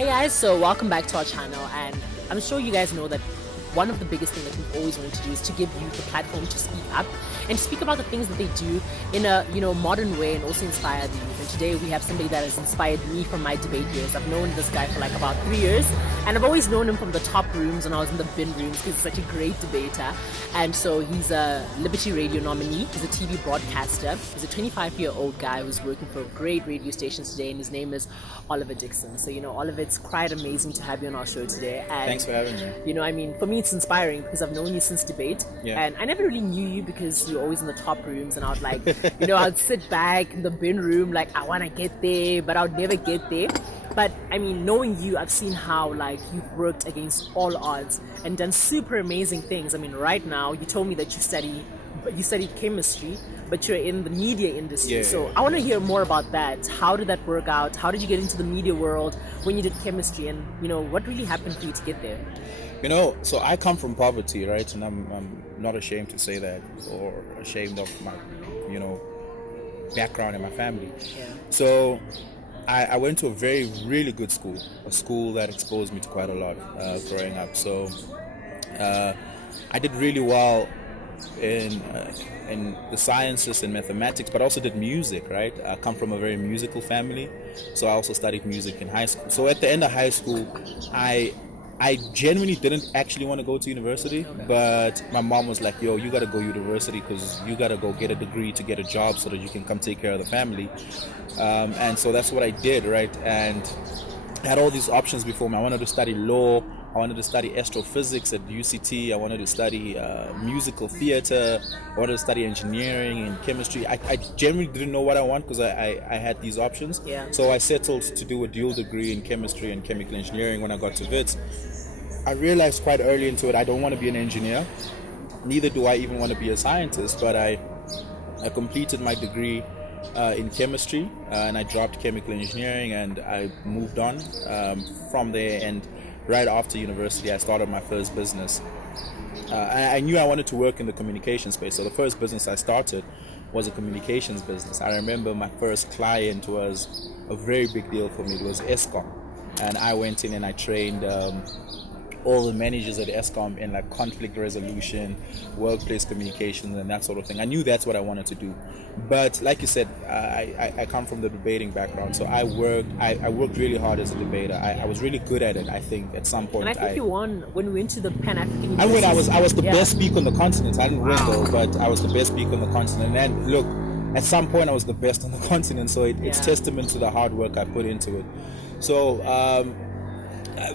Hey guys, so welcome back to our channel, and I'm sure you guys know that one of the biggest things that we've always wanted to do is to give youth the platform to speak up and to speak about the things that they do in a modern way and also inspire the youth. And today we have somebody that has inspired me from my debate years. I've known this guy for like about 3 years, and I've always known him from the top rooms when I was in the bin rooms because he's such a great debater. And so he's a Liberty Radio nominee, he's a TV broadcaster, he's a 25-year-old guy who's working for great radio stations today, and his name is Oliver Dickson. So Oliver, it's quite amazing to have you on our show today. And thanks for having me. I mean, for me it's inspiring because I've known you since debate, and I never really knew you because you're always in the top rooms, and I would like I'd sit back in the bin room like I want to get there, but I would never get there. But I mean, knowing you, I've seen how like you've worked against all odds and done super amazing things. I mean, right now you told me that you studied chemistry, but you're in the media industry. So I want to hear more about that. How did that work out? How did you get into the media world when you did chemistry, and what really happened for you to get there? So I come from poverty, right? And I'm not ashamed to say that, or ashamed of my, background in my family. So I went to a really good school, a school that exposed me to quite a lot growing up. So I did really well in the sciences and mathematics, but also did music, right? I come from a very musical family, so I also studied music in high school. So at the end of high school, I genuinely didn't actually want to go to university, but my mom was like, yo, you got to go university because you got to go get a degree to get a job so that you can come take care of the family. And so that's what I did, right? And I had all these options before me. I wanted to study law. I wanted to study astrophysics at UCT. I wanted to study musical theater. I wanted to study engineering and chemistry. I generally didn't know what I want because I had these options. So I settled to do a dual degree in chemistry and chemical engineering when I got to Wits. I realized quite early into it I don't want to be an engineer. Neither do I even want to be a scientist. But I completed my degree in chemistry and I dropped chemical engineering and I moved on from there. And right after university, I started my first business. I knew I wanted to work in the communication space. So the first business I started was a communications business. I remember my first client was a very big deal for me. It was Eskom. And I went in and I trained all the managers at Eskom in like conflict resolution, workplace communication, and that sort of thing. I knew that's what I wanted to do. But like you said, I come from the debating background, so I worked really hard as a debater. I was really good at it, I think, at some point. And I think you won when we went to the Pan-African I won. I was the best speaker on the continent. I didn't win though, but I was the best speaker on the continent. And look, at some point I was the best on the continent, so it's testament to the hard work I put into it. So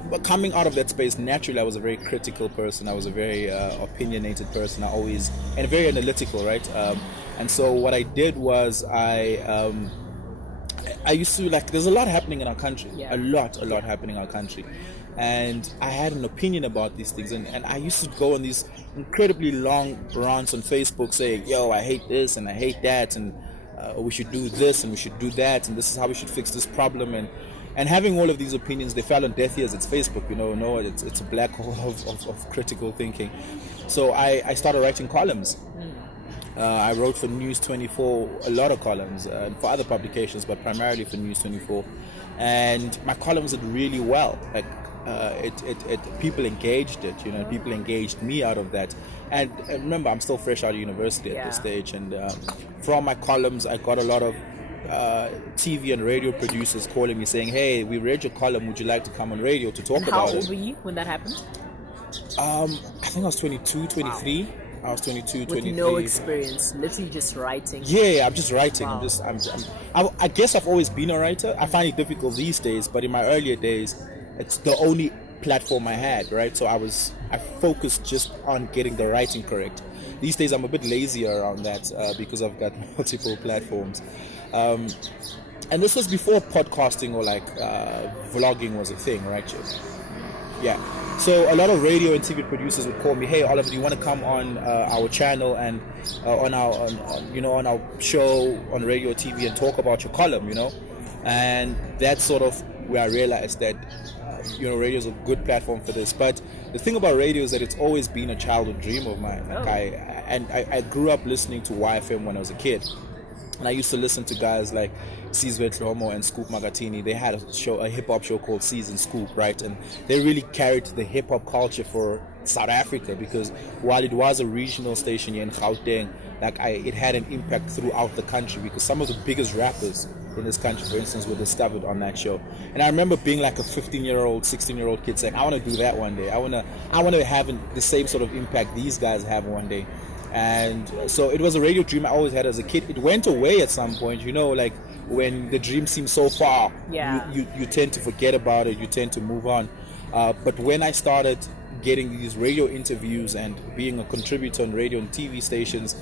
but coming out of that space, naturally I was a very critical person. I was a very opinionated person. And very analytical, right? And so what I did was I used to there's a lot happening in our country, a lot happening in our country, and I had an opinion about these things, and I used to go on these incredibly long rants on Facebook saying, yo, I hate this and I hate that, and we should do this and we should do that, and this is how we should fix this problem, and having all of these opinions, they fell on deaf ears. It's Facebook, it's a black hole of critical thinking. So I started writing columns. I wrote for News 24 a lot of columns, and for other publications, but primarily for News 24. And my columns did really well. People engaged it, people engaged me out of that. And remember, I'm still fresh out of university at this stage. And from my columns, I got a lot of TV and radio producers calling me saying, hey, we read your column, would you like to come on radio to talk about it? How old were you when that happened? I think I was 22, 23. Wow. I was 22, 23. With no experience, literally just writing. Yeah, I'm just writing. Wow. I guess I've always been a writer. I find it difficult these days, but in my earlier days, it's the only platform I had, right? So I focused just on getting the writing correct. These days I'm a bit lazier around that because I've got multiple platforms. And this was before podcasting or vlogging was a thing, right? Yeah. So a lot of radio and TV producers would call me, hey, Oliver, do you want to come on our channel and on our show on radio, TV, and talk about your column, And that's sort of where I realized that radio is a good platform for this. But the thing about radio is that it's always been a childhood dream of mine. I grew up listening to YFM when I was a kid. And I used to listen to guys like Sizwe Tlomo and Scoop Magatini. They had a hip hop show called Season Scoop, right? And they really carried the hip hop culture for South Africa, because while it was a regional station here in Gauteng, it had an impact throughout the country, because some of the biggest rappers in this country, for instance, were discovered on that show. And I remember being like a 15-year-old, 16-year-old kid saying, I want to do that one day. I want to have the same sort of impact these guys have one day. And so it was a radio dream I always had as a kid. It went away at some point, like when the dream seems so far, you tend to forget about it, you tend to move on. But when I started getting these radio interviews and being a contributor on radio and TV stations,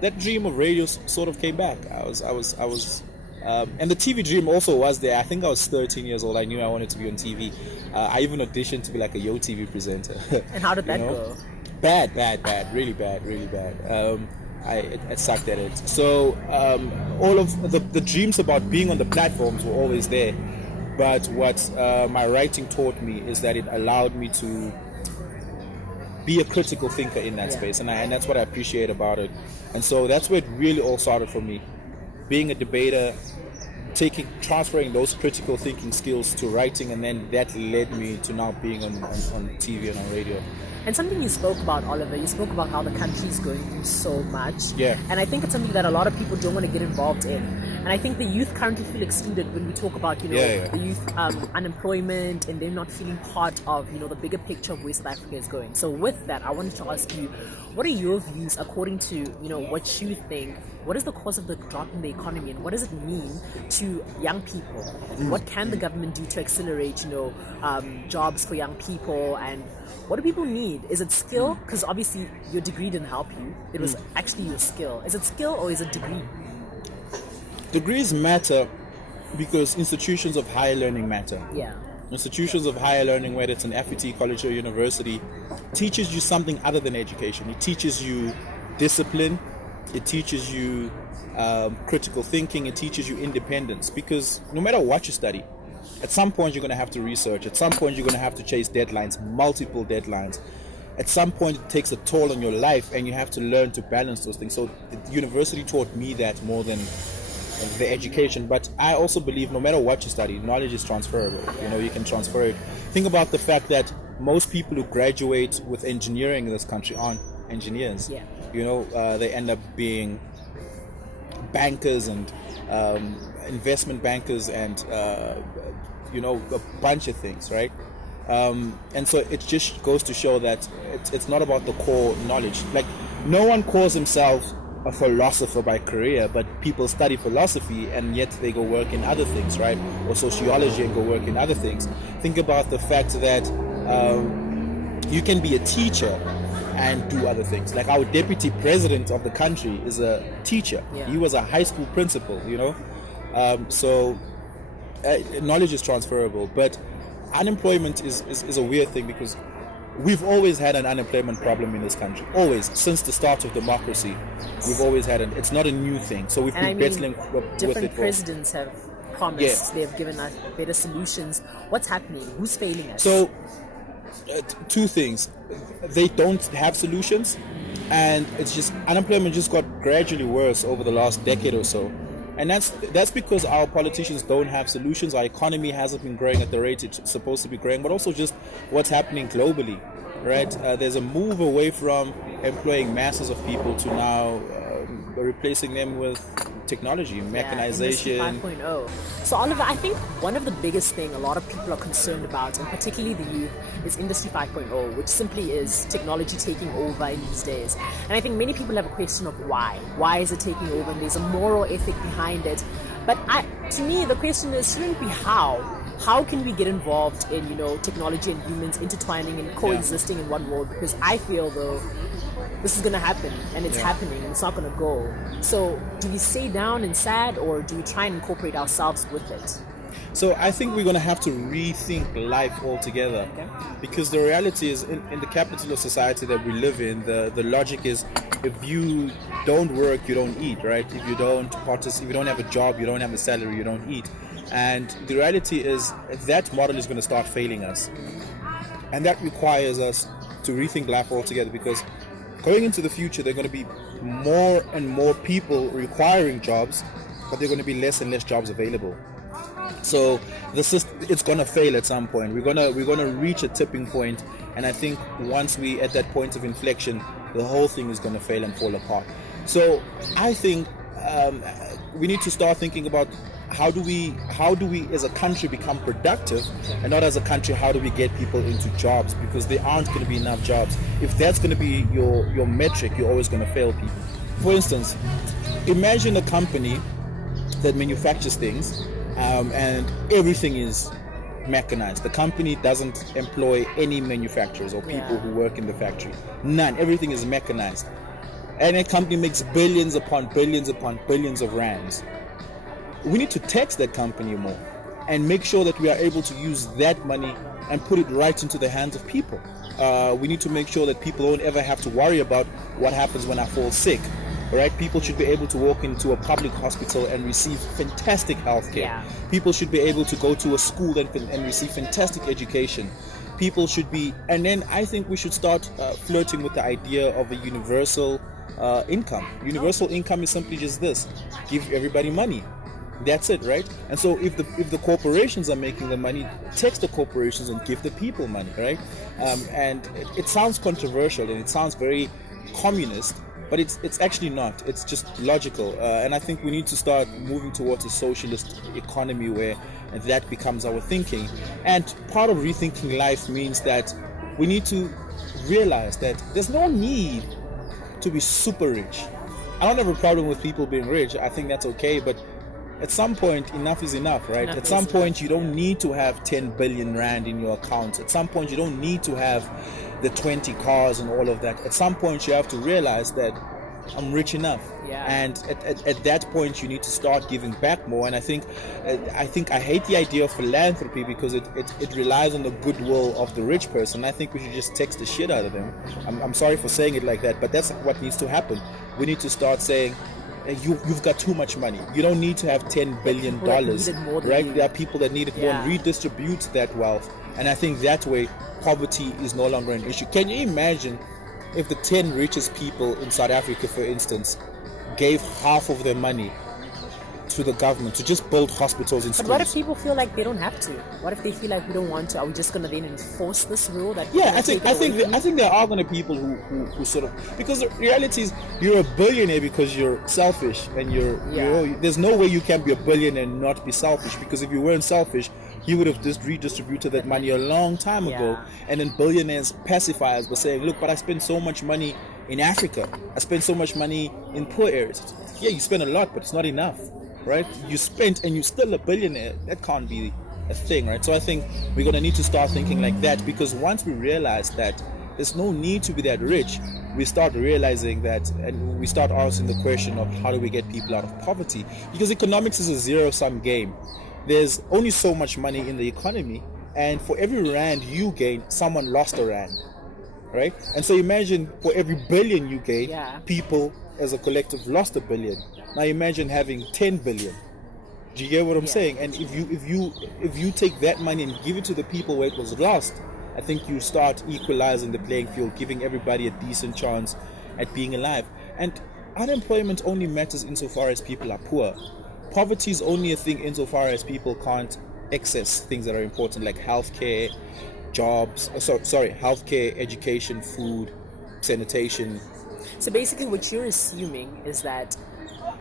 that dream of radio sort of came back. I was and the TV dream also was there. I think I was 13 years old. I knew I wanted to be on TV. I even auditioned to be like a Yo TV presenter. And how did that go? Bad, really bad. I sucked at it. So all of the dreams about being on the platforms were always there. But what my writing taught me is that it allowed me to be a critical thinker in that space. And that's what I appreciate about it. And so that's where it really all started for me. Being a debater, transferring those critical thinking skills to writing, and then that led me to now being on TV and on radio. And something you spoke about, Oliver, you spoke about how the country is going through so much. Yeah. And I think it's something that a lot of people don't want to get involved in. And I think the youth currently feel excluded when we talk about, the youth unemployment, and they're not feeling part of, the bigger picture of where South Africa is going. So with that, I wanted to ask you, what are your views according to, what you think? What is the cause of the drop in the economy, and what does it mean to young people? What can the government do to accelerate, jobs for young people, and what do people need? Is it skill? Because obviously your degree didn't help you. It was actually your skill. Is it skill or is it degree? Degrees matter because institutions of higher learning matter. Yeah. Institutions of higher learning, whether it's an FET, college or university, teaches you something other than education. It teaches you discipline. It teaches you critical thinking. It teaches you independence, because no matter what you study, at some point you're going to have to research. At some point you're going to have to chase deadlines, multiple deadlines. At some point it takes a toll on your life, and you have to learn to balance those things. So the university taught me that more than the education. But I also believe no matter what you study, knowledge is transferable. You can transfer it. Think about the fact that most people who graduate with engineering in this country aren't engineers. Yeah. They end up being bankers and investment bankers and a bunch of things, right? And so it just goes to show that it's not about the core knowledge. Like, no one calls himself a philosopher by career, but people study philosophy and yet they go work in other things, right? Or sociology and go work in other things. Think about the fact that you can be a teacher and do other things. Like our deputy president of the country is a teacher. Yeah. He was a high school principal, So knowledge is transferable, but unemployment is a weird thing, because we've always had an unemployment problem in this country. Always. Since the start of democracy, we've always had it. It's not a new thing. So we've been battling with it. Different presidents have promised. They've given us better solutions. What's happening? Who's failing us? So, two things. They don't have solutions, and it's just unemployment just got gradually worse over the last decade or so. And that's because our politicians don't have solutions. Our economy hasn't been growing at the rate it's supposed to be growing, but also just what's happening globally, right? There's a move away from employing masses of people to now replacing them with technology, mechanization. Industry 5.0. So Oliver, I think one of the biggest thing a lot of people are concerned about, and particularly the youth, is Industry 5.0, which simply is technology taking over in these days. And I think many people have a question of why. Why is it taking over? And there's a moral ethic behind it. But to me, the question shouldn't be how. How can we get involved in, technology and humans intertwining and coexisting in one world? Because I feel, though, this is going to happen, and it's happening, and it's not going to go. So do we stay down and sad, or do we try and incorporate ourselves with it? So I think we're going to have to rethink life altogether, because the reality is in the capitalist society that we live in, the logic is if you don't work, you don't eat, right? If you don't have a job, you don't have a salary, you don't eat. And the reality is that model is going to start failing us. And that requires us to rethink life altogether, because going into the future, there are going to be more and more people requiring jobs, but there are going to be less and less jobs available. So the system, it's going to fail at some point. We're gonna reach a tipping point, and I think once we at that point of inflection, the whole thing is going to fail and fall apart. So I think we need to start thinking about how do we as a country become productive, and not as a country how do we get people into jobs, because there aren't going to be enough jobs. If that's going to be your metric, you're always going to fail people. For instance, imagine a company that manufactures things and everything is mechanized. The company doesn't employ any manufacturers or people who work in the factory. None. Everything is mechanized. And a company makes billions upon billions upon billions of rands. We need to tax that company more and make sure that we are able to use that money and put it right into the hands of people. We need to make sure that people don't ever have to worry about what happens when I fall sick. Right? People should be able to walk into a public hospital and receive fantastic health care. Yeah. People should be able to go to a school and receive fantastic education. People should be, and then I think we should start flirting with the idea of a universal income. Universal income is simply just this: give everybody money. That's it, right? And so if the corporations are making the money, tax the corporations and give the people money, right? And it sounds controversial and it sounds very communist, but it's actually not. It's just logical, and I think we need to start moving towards a socialist economy where that becomes our thinking. And part of rethinking life means that we need to realize that there's no need to be super rich. I don't have a problem with people being rich. I think that's okay, but at some point, enough is enough, right? At some point, you don't need to have 10 billion rand in your account. At some point, you don't need to have the 20 cars and all of that. At some point, you have to realize that I'm rich enough. Yeah. And at that point, you need to start giving back more. And I think I hate the idea of philanthropy because it relies on the goodwill of the rich person. I think we should just tax the shit out of them. I'm sorry for saying it like that, but that's what needs to happen. We need to start saying, you've got too much money. You don't need to have $10 billion, right? There are people that need it more, and redistribute that wealth. And I think that way, poverty is no longer an issue. Can you imagine if the 10 richest people in South Africa, for instance, gave half of their money to the government to just build hospitals and schools? But what if people feel like they don't have to? What if they feel like we don't want to? Are we just going to then enforce this rule? That I think there are going to be people who sort of, because the reality is you're a billionaire because you're selfish, and there's no way you can be a billionaire and not be selfish, because if you weren't selfish, you would have just redistributed that money a long time ago. And then billionaires, pacifiers, were saying, look, but I spend so much money in Africa. I spend so much money in poor areas. Yeah, you spend a lot, but it's not enough. Right? You spent and you're still a billionaire. That can't be a thing, right? So I think we're going to need to start thinking like that, because once we realize that there's no need to be that rich, we start realizing that, and we start asking the question of how do we get people out of poverty? Because economics is a zero-sum game. There's only so much money in the economy, and for every rand you gain, someone lost a rand, right? And so imagine for every billion you gain, people as a collective lost a billion. Now imagine having 10 billion. Do you get what I'm saying? And if you take that money and give it to the people where it was lost, I think you start equalizing the playing field, giving everybody a decent chance at being alive. And unemployment only matters insofar as people are poor. Poverty is only a thing insofar as people can't access things that are important, like healthcare, jobs. Healthcare, education, food, sanitation. So basically, what you're assuming is that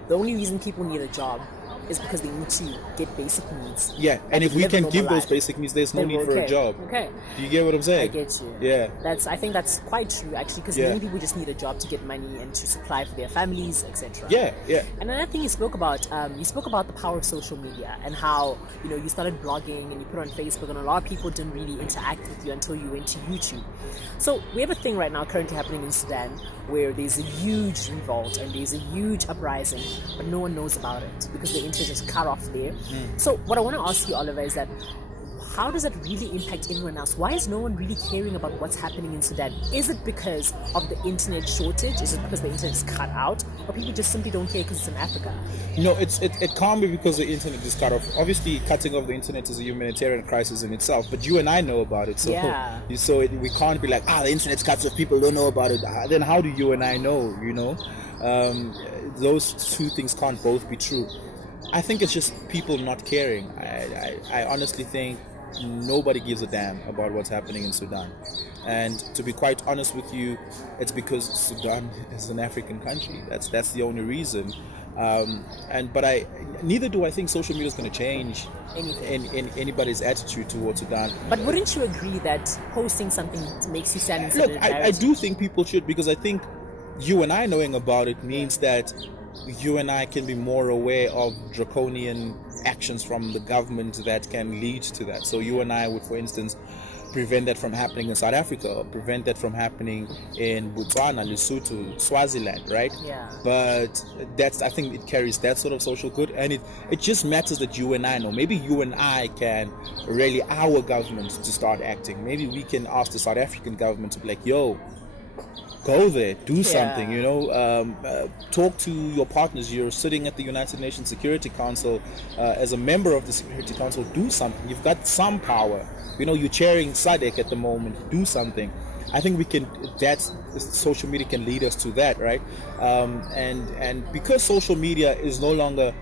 the only reason people need a job is because they need to get basic needs. Yeah, and if we can give those basic needs, there's no need for a job. Okay. Do you get what I'm saying? I get you. Yeah. I think that's quite true, actually, because many people just need a job to get money and to supply for their families, etc. Yeah. And another thing you spoke about the power of social media and how, you started blogging and you put on Facebook, and a lot of people didn't really interact with you until you went to YouTube. So we have a thing right now currently happening in Sudan where there's a huge revolt and there's a huge uprising, but no one knows about it because the internet is cut off there. So what I want to ask you, Oliver, is that how does that really impact everyone else? Why is no one really caring about what's happening in Sudan? Is it because of the internet shortage? Is it because the internet is cut out? Or people just simply don't care because it's in Africa? No, it can't be because the internet is cut off. Obviously, cutting off the internet is a humanitarian crisis in itself, but you and I know about it. So, we can't be like, the internet's cut off, people don't know about it. Then how do you and I know, you know? Those two things can't both be true. I think it's just people not caring. I honestly think nobody gives a damn about what's happening in Sudan. And to be quite honest with you, it's because Sudan is an African country. That's the only reason. Neither do I think social media is going to change in anybody's attitude towards Sudan. But wouldn't you agree that posting something makes you stand in solidarity? Look, I do think people should, because I think you and I knowing about it means that you and I can be more aware of draconian actions from the government that can lead to that. So you and I would, for instance, prevent that from happening in South Africa, or prevent that from happening in Botswana, Lesotho, Swaziland, right? Yeah. But I think it carries that sort of social good, and it just matters that you and I know. Maybe you and I can rally our government to start acting. Maybe we can ask the South African government to be like, yo, go there, do something, you know, talk to your partners. You're sitting at the United Nations Security Council as a member of the Security Council, do something. You've got some power. You know, you're chairing SADC at the moment, do something. I think social media can lead us to that, right? And because social media is no longer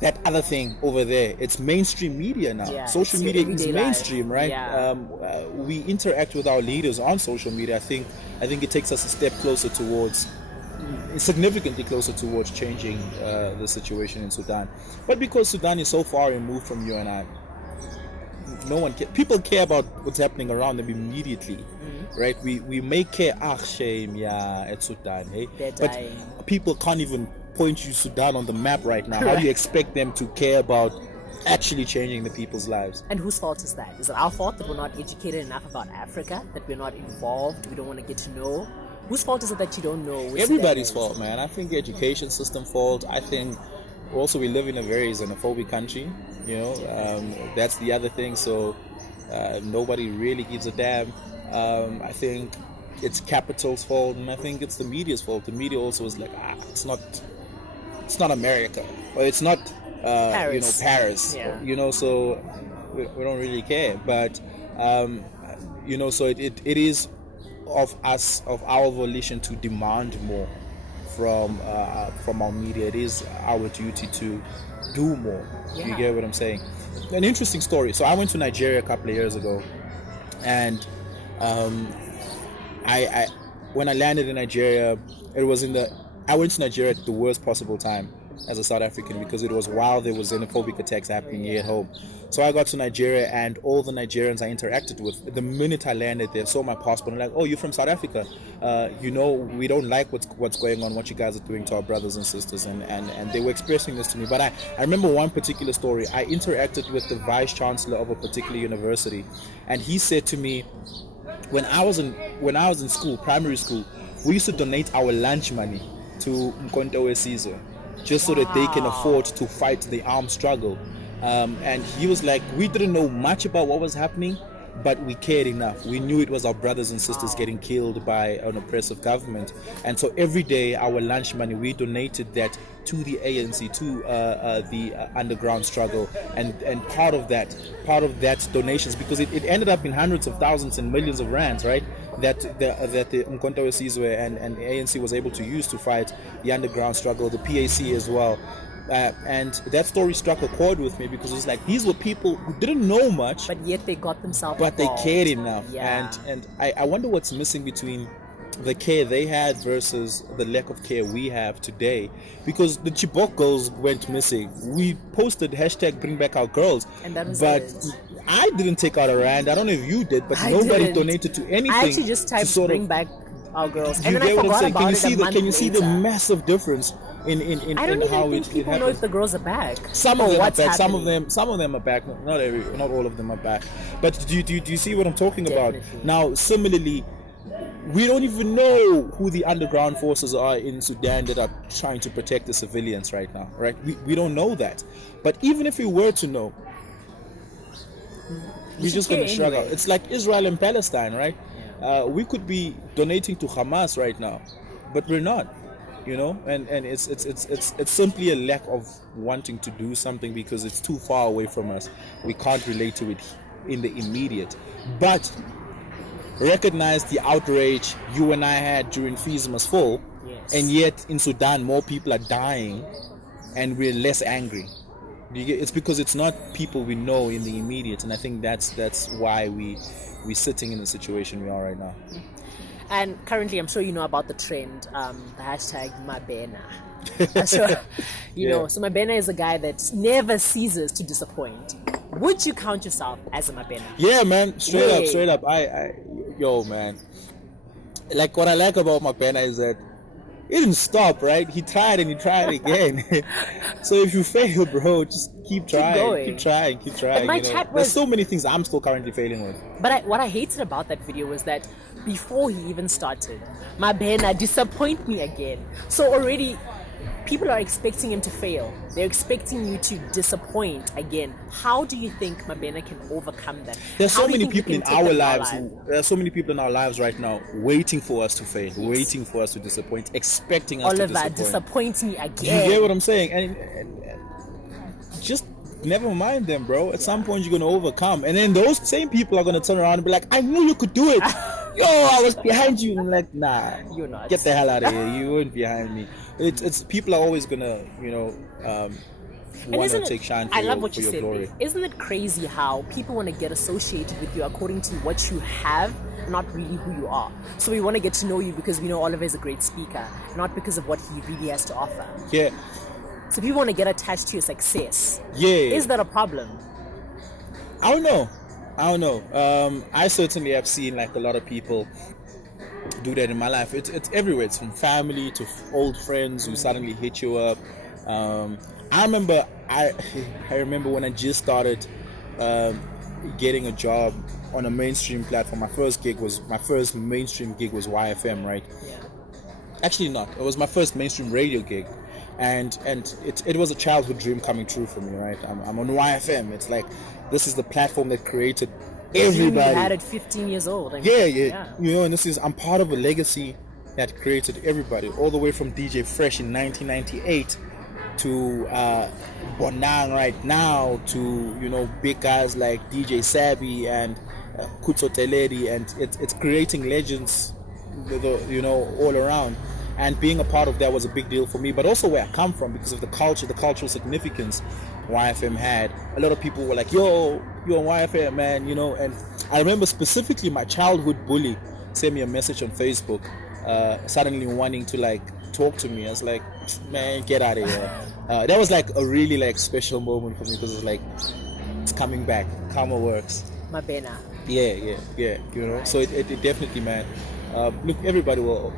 that other thing over there, it's mainstream media now. Yeah, social media is mainstream, life. right? Yeah. We interact with our leaders on social media. I think it takes us a step closer towards, significantly closer towards changing the situation in Sudan. But because Sudan is so far removed from you and I, no one people care about what's happening around them immediately, right? We may care, shame, at Sudan, hey? But people can't even point you Sudan on the map right now. How do you expect them to care about actually changing the people's lives? And whose fault is that? Is it our fault that we're not educated enough about Africa, that we're not involved, we don't want to get to know? Whose fault is it that you don't know? Everybody's fault, man. I think the education system fault. I think also we live in a very xenophobic country, you know. That's the other thing. So nobody really gives a damn. I think it's capital's fault, and I think it's the media's fault. The media also is like, it's not America, or it's not Paris. Paris, you know. So we don't really care. But you know, so it is of our volition to demand more from our media. It is our duty to do more. You get what I'm saying? An interesting story. So I went to Nigeria a couple of years ago, and I when I landed in Nigeria, I went to Nigeria at the worst possible time as a South African, because it was while there was xenophobic attacks happening here at home. So I got to Nigeria, and all the Nigerians I interacted with, the minute I landed there, saw my passport, and like, oh, you're from South Africa. You know, we don't like what's going on, what you guys are doing to our brothers and sisters, and they were expressing this to me. But I remember one particular story. I interacted with the vice chancellor of a particular university, and he said to me, when I was in school, primary school, we used to donate our lunch money to Mkonto Wesizwe, just so that they can afford to fight the armed struggle. And he was like, we didn't know much about what was happening, but we cared enough. We knew it was our brothers and sisters getting killed by an oppressive government. And so every day, our lunch money, we donated that to the ANC, to the underground struggle. And part of that donations, because it ended up in hundreds of thousands and millions of rands, right? That the Mkonto Wesizwe and the ANC was able to use to fight the underground struggle, the PAC as well. And that story struck a chord with me, because it was like, these were people who didn't know much, but yet they got themselves but involved. They cared enough. Yeah. And I wonder what's missing between the care they had versus the lack of care we have today, because the Chibok girls went missing. We posted hashtag bring back our girls, and that was but it. I didn't take out a rand. I don't know if you did, but nobody donated to anything. I actually just typed bring back our girls, and then I what forgot I'm saying? about Can you see the massive difference in I don't how even think people know if the girls are back. Some of them are back. Some of them are back. Not all of them are back. But do you see what I'm talking about? Now, similarly, we don't even know who the underground forces are in Sudan that are trying to protect the civilians right now, right? We don't know that. But even if we were to know, We're just going to shrug out. It's like Israel and Palestine, right? Yeah. We could be donating to Hamas right now, but we're not. And it's simply a lack of wanting to do something because it's too far away from us. We can't relate to it in the immediate. But recognize the outrage you and I had during Fees Must Fall, Yes. and yet in Sudan more people are dying and we're less angry. It's because it's not people we know in the immediate, and I think that's why we're sitting in the situation we are right now. And currently, I'm sure you know about the trend, the hashtag Mabena. I'm sure you know. So Mabena is a guy that never ceases to disappoint. Would you count yourself as a Mabena? Yeah, man. Straight up. Yo, man. Like, what I like about Mabena is that he didn't stop, right? He tried and he tried again. So if you fail, bro, just keep trying. Keep trying. But my chat was... There's so many things I'm still currently failing with. But what I hated about that video was that before he even started, Mabena disappoint me again. So already people are expecting him to fail. They're expecting you to disappoint again. How do you think Mabena can overcome that? There's so many people in our lives. There are so many people in our lives right now waiting for us to fail, waiting for us to disappoint, expecting us to disappoint. Oliver, disappoint me again. You get what I'm saying? And just never mind them, bro. At some point you're going to overcome. And then those same people are going to turn around and be like, I knew you could do it. Yo, I was behind you. And I'm like, nah, you're not. Get the hell out of here. You weren't behind me. It's people are always going to, want to take shine for I love what you your said. glory. Isn't it crazy how people want to get associated with you according to what you have, not really who you are? So we want to get to know you because we know Oliver is a great speaker, not because of what he really has to offer. Yeah. So people want to get attached to your success. Yeah. Is that a problem? I don't know. I certainly have seen like a lot of people do that in my life. It's everywhere. It's from family to old friends who suddenly hit you up. I remember when I just started getting a job on a mainstream platform. My first mainstream gig was YFM, right? Yeah. Actually not. It was my first mainstream radio gig. And it was a childhood dream coming true for me, right? I'm on YFM. It's like, this is the platform that created everybody. You had it 15 years old. Yeah. And I'm part of a legacy that created everybody, all the way from DJ Fresh in 1998 to Bonang right now, to big guys like DJ Sabi and Kutso Teledi, and it's creating legends, all around. And being a part of that was a big deal for me, but also where I come from, because of the cultural significance YFM had. A lot of people were like, yo, you're on YFM, man, and I remember specifically my childhood bully sent me a message on Facebook, suddenly wanting to like talk to me. I was like, man, get out of here. That was like a really like special moment for me, because it was like, it's coming back. Karma works. Mabena. Yeah. Right. So it definitely, man. Look, everybody will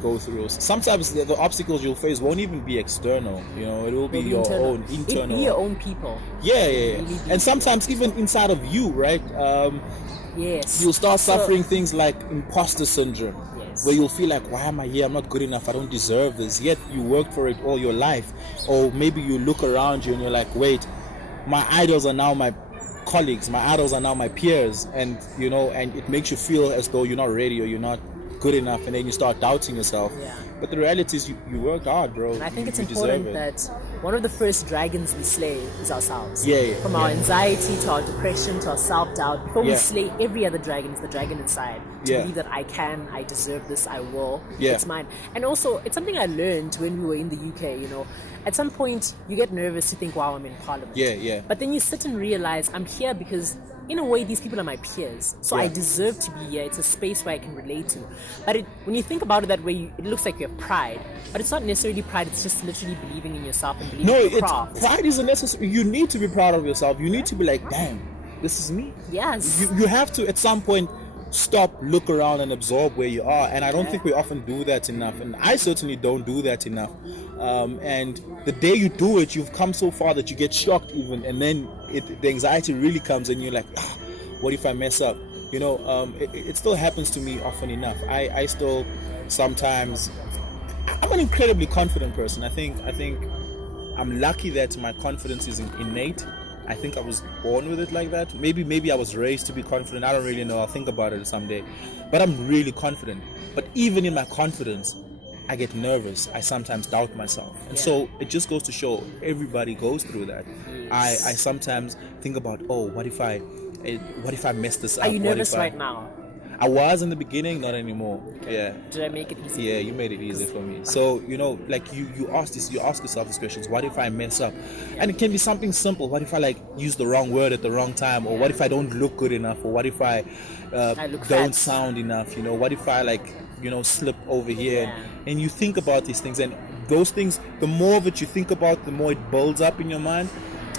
go through. Sometimes the obstacles you'll face won't even be external. It will be your own internal. It'll be your own people. Yeah. Really, and sometimes even inside of you, right? Yes. You'll start suffering things like imposter syndrome. Yes. Where you'll feel like, why am I here? I'm not good enough. I don't deserve this. Yet you worked for it all your life. Or maybe you look around you and you're like, wait, my idols are now my colleagues. My idols are now my peers. And and it makes you feel as though you're not ready or you're not good enough, and then you start doubting yourself. Yeah. But the reality is you worked hard, bro. And I think it's important that one of the first dragons we slay is ourselves. Yeah. From our anxiety to our depression to our self-doubt, before we slay every other dragon, is the dragon inside. To believe that I deserve this, I will. It's mine. And also, it's something I learned when we were in the UK, At some point, you get nervous to think, wow, I'm in parliament. Yeah. But then you sit and realize, I'm here because, in a way, these people are my peers. So I deserve to be here. It's a space where I can relate to. But when you think about it that way, it looks like you have pride. But it's not necessarily pride. It's just literally believing in yourself and believing in your craft. Pride isn't necessary. You need to be proud of yourself. You need to be like, damn, this is me. Yes. You have to, at some point, stop, look around and absorb where you are. And I don't think we often do that enough. And I certainly don't do that enough. And the day you do it, you've come so far that you get shocked even. And then the anxiety really comes and you're like, what if I mess up? It still happens to me often enough. I still sometimes, I'm an incredibly confident person. I think I'm lucky that my confidence is innate. I think I was born with it like that. Maybe I was raised to be confident. I don't really know. I'll think about it someday. But I'm really confident. But even in my confidence, I get nervous. I sometimes doubt myself. And so it just goes to show everybody goes through that. Yes. I sometimes think about, oh, what if I mess this up? Are you What nervous if right now? I was in the beginning, not anymore. Yeah. Did I make it easy? Yeah, you made it easy for me. So, like you ask yourself these questions. What if I mess up? And it can be something simple. What if I use the wrong word at the wrong time? Or what if I don't look good enough? Or what if I don't fat. sound enough? What if I slip over here? And you think about these things, and those things, the more that you think about, the more it builds up in your mind,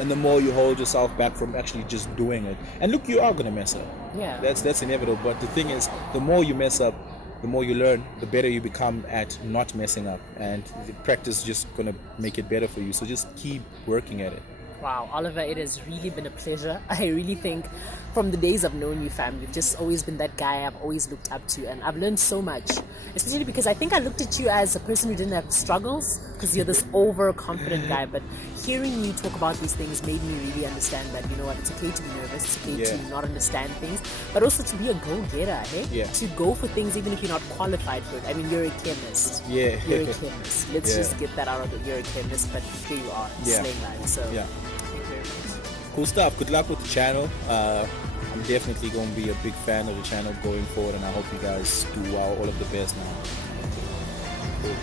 and the more you hold yourself back from actually just doing it. And look, you are gonna mess up. Yeah. That's inevitable. But the thing is, the more you mess up, the more you learn, the better you become at not messing up. And the practice is just gonna make it better for you. So just keep working at it. Wow, Oliver, it has really been a pleasure. I really think from the days I've known you, fam, you've just always been that guy I've always looked up to, and I've learned so much, especially because I think I looked at you as a person who didn't have struggles, because you're this overconfident guy, but hearing you talk about these things made me really understand that, you know what, it's okay to be nervous, it's okay to not understand things, but also to be a go-getter, hey? Yeah. To go for things even if you're not qualified for it. I mean, you're a chemist. Yeah. You're a chemist. Let's just get that out of it. You're a chemist, but here you are, slaying life. So, thank you very much. Cool stuff. Good luck with the channel. I'm definitely going to be a big fan of the channel going forward, and I hope you guys do well. All of the best now. Cool.